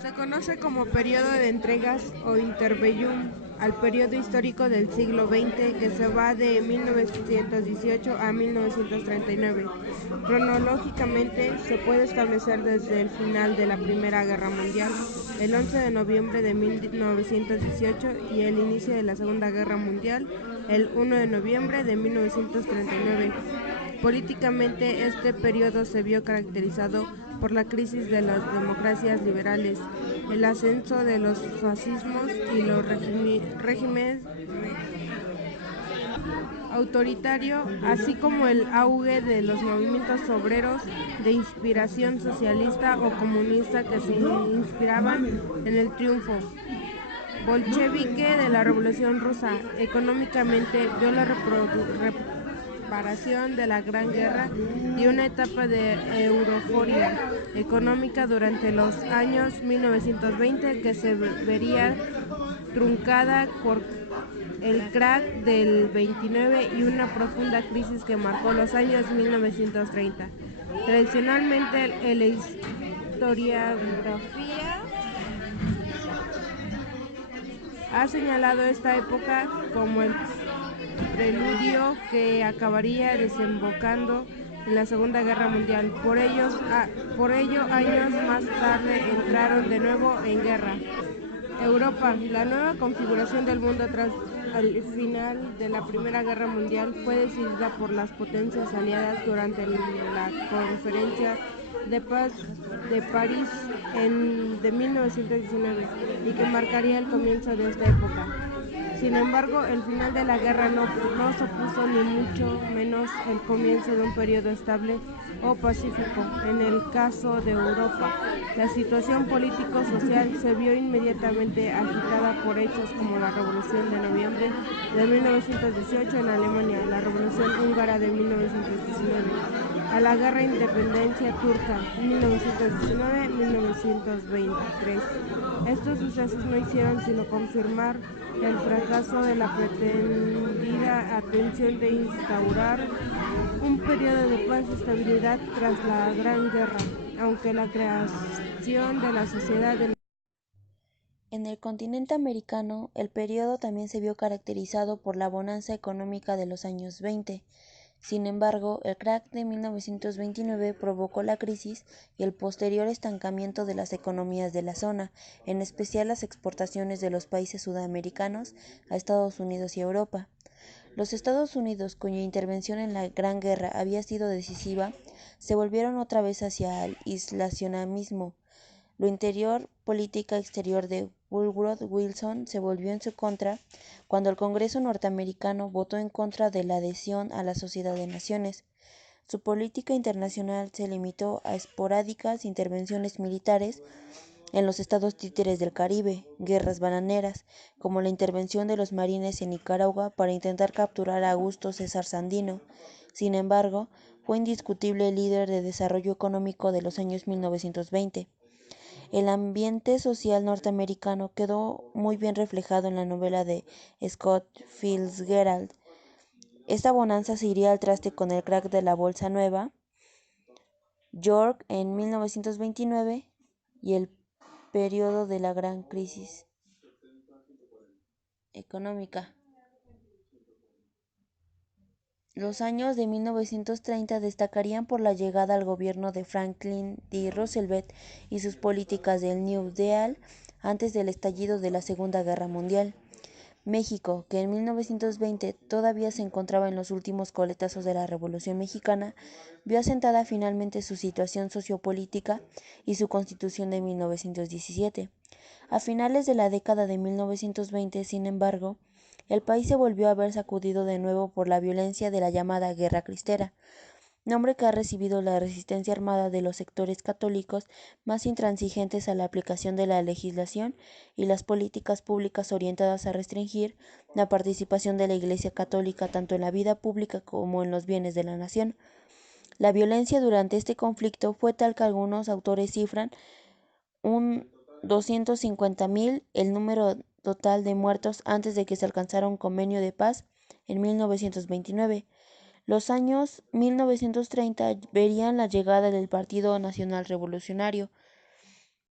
Se conoce como periodo de entregas o interbellum al periodo histórico del siglo XX que se va de 1918 a 1939. Cronológicamente se puede establecer desde el final de la Primera Guerra Mundial, el 11 de noviembre de 1918 y el inicio de la Segunda Guerra Mundial, el 1 de noviembre de 1939. Políticamente, este periodo se vio caracterizado por la crisis de las democracias liberales, el ascenso de los fascismos y los regímenes autoritario, así como el auge de los movimientos obreros de inspiración socialista o comunista que se inspiraban en el triunfo bolchevique de la Revolución Rusa. Económicamente vio la reparación de la Gran Guerra y una etapa de euforia económica durante los años 1920 que se vería truncada por el crack del 29 y una profunda crisis que marcó los años 1930. Tradicionalmente, la historiografía ha señalado esta época como el preludio que acabaría desembocando en la Segunda Guerra Mundial. Por ello, años más tarde entraron de nuevo en guerra. Europa, la nueva configuración del mundo tras el final de la Primera Guerra Mundial fue decidida por las potencias aliadas durante la Conferencia de Paz de París de 1919 y que marcaría el comienzo de esta época. Sin embargo, el final de la guerra no supuso ni mucho menos el comienzo de un periodo estable o pacífico. En el caso de Europa, la situación político-social se vio inmediatamente agitada por hechos como la Revolución de Noviembre de 1918 en Alemania, la Revolución húngara de 1919, a la Guerra de Independencia turca 1919-1923. Estos sucesos no hicieron sino confirmar el fracaso de la pretendida intención de instaurar un periodo de paz y estabilidad tras la Gran Guerra, aunque la creación de la sociedad de En el continente americano, el periodo también se vio caracterizado por la bonanza económica de los años 20. Sin embargo, el crack de 1929 provocó la crisis y el posterior estancamiento de las economías de la zona, en especial las exportaciones de los países sudamericanos a Estados Unidos y Europa. Los Estados Unidos, cuya intervención en la Gran Guerra había sido decisiva, se volvieron otra vez hacia el aislacionismo. Lo interior política exterior de Woodrow Wilson se volvió en su contra cuando el Congreso norteamericano votó en contra de la adhesión a la Sociedad de Naciones. Su política internacional se limitó a esporádicas intervenciones militares en los estados títeres del Caribe, guerras bananeras, como la intervención de los marines en Nicaragua para intentar capturar a Augusto César Sandino. Sin embargo, fue indiscutible el líder de desarrollo económico de los años 1920. El ambiente social norteamericano quedó muy bien reflejado en la novela de Scott Fitzgerald. Esta bonanza se iría al traste con el crack de la Bolsa Nueva York en 1929 y el periodo de la gran crisis económica. Los años de 1930 destacarían por la llegada al gobierno de Franklin D. Roosevelt y sus políticas del New Deal antes del estallido de la Segunda Guerra Mundial. México, que en 1920 todavía se encontraba en los últimos coletazos de la Revolución Mexicana, vio asentada finalmente su situación sociopolítica y su constitución de 1917. A finales de la década de 1920, sin embargo, el país se volvió a ver sacudido de nuevo por la violencia de la llamada Guerra Cristera, nombre que ha recibido la resistencia armada de los sectores católicos más intransigentes a la aplicación de la legislación y las políticas públicas orientadas a restringir la participación de la Iglesia Católica tanto en la vida pública como en los bienes de la nación. La violencia durante este conflicto fue tal que algunos autores cifran un 250.000 el número total de muertos antes de que se alcanzara un convenio de paz en 1929. Los años 1930 verían la llegada del Partido Nacional Revolucionario,